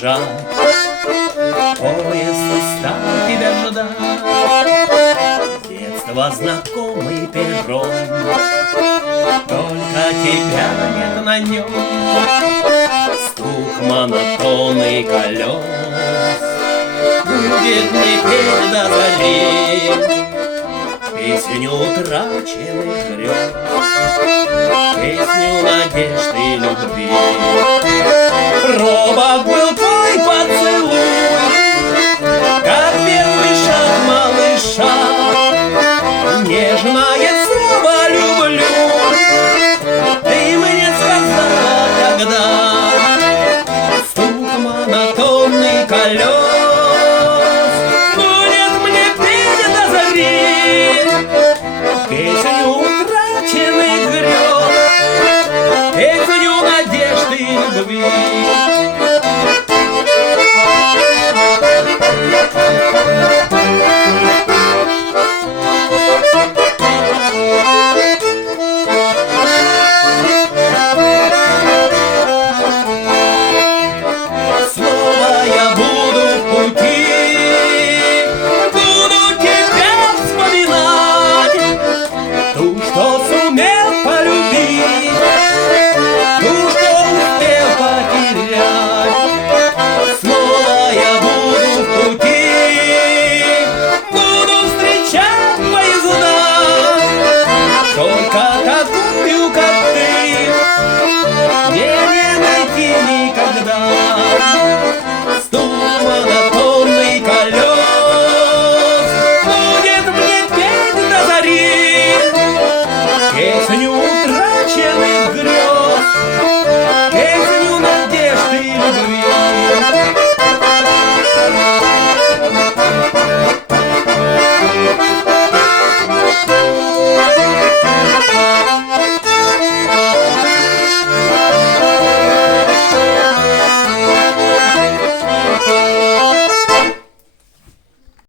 бежать, поезд устал тебя ждать. Детство знакомый перрон, только тебя нет на нем. Стук монотонный колес будет мне петь до зари песню утраченных грез, песню надежды и любви. Робок был твой поцелуй, как первый шаг малыша, нежное слово люблю ты мне сказала тогда. Стук монотонный колес будет мне петь до зари песню утраченных грез, песню надежды и любви.